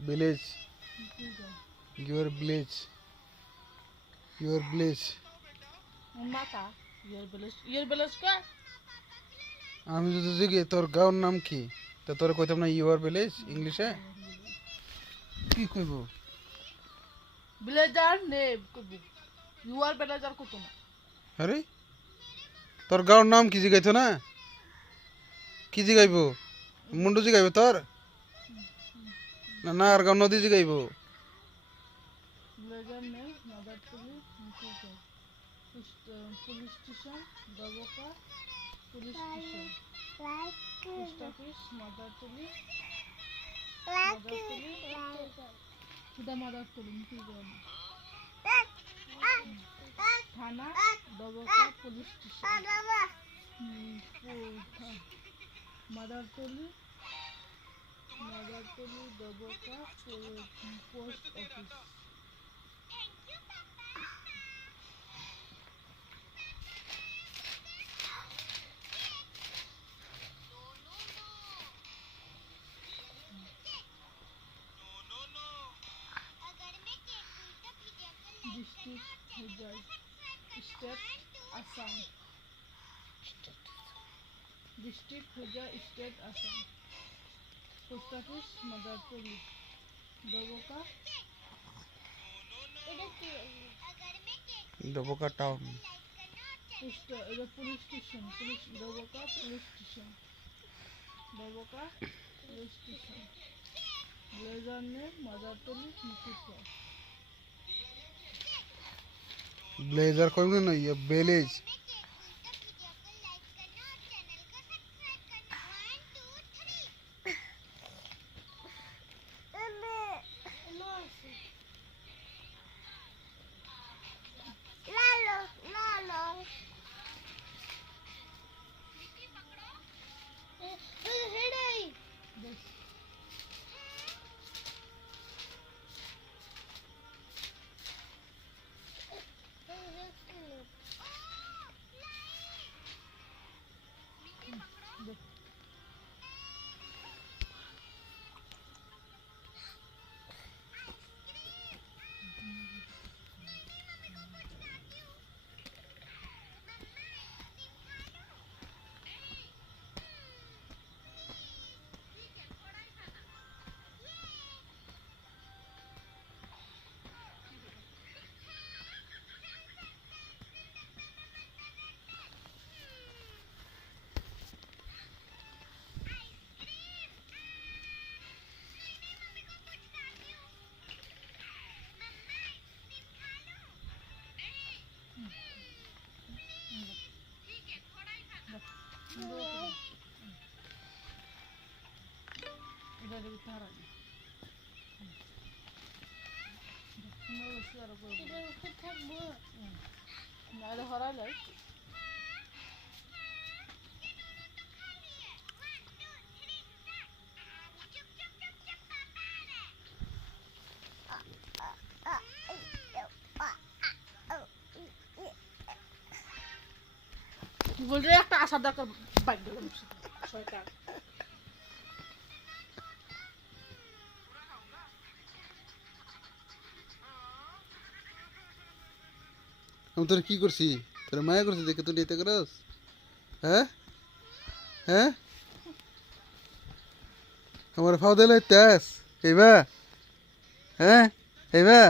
Village. Your village. Your village. আমি যদি জিজ্ঞে তোর গাঁওর নাম কি তা তোর কইতাম না ইউর ভিলেজ ইংলিশে কি কইব ভিলেজার নেম কইব ইউর ভিলেজার কত না আরে তোর গাঁওর নাম কি জিগাইতো না কি জিগাইব মুন্ডু জিগাইব তোর না না আর গাঁও নদী জিগাইব villager name Madartuli police station Dabka police station post office Madartuli Madartuli থানা Dabka police station Madartuli Dabka post office district Hojai state Assam district Hojai state Assam post office Madartuli Dabka Dabka town police station Dabka police station villager name Madartuli Mukutpur villager कोई नहीं ये विलेज বলরে একটা আশা দরকার বাইক দিলাম শয়তান আমি তোর কি করছি তোর মায়া করছি দেখে তুই নিতে করস হ্যাঁ হ্যাঁ আমার ফাও দিলে তেস এইবা হ্যাঁ এইবা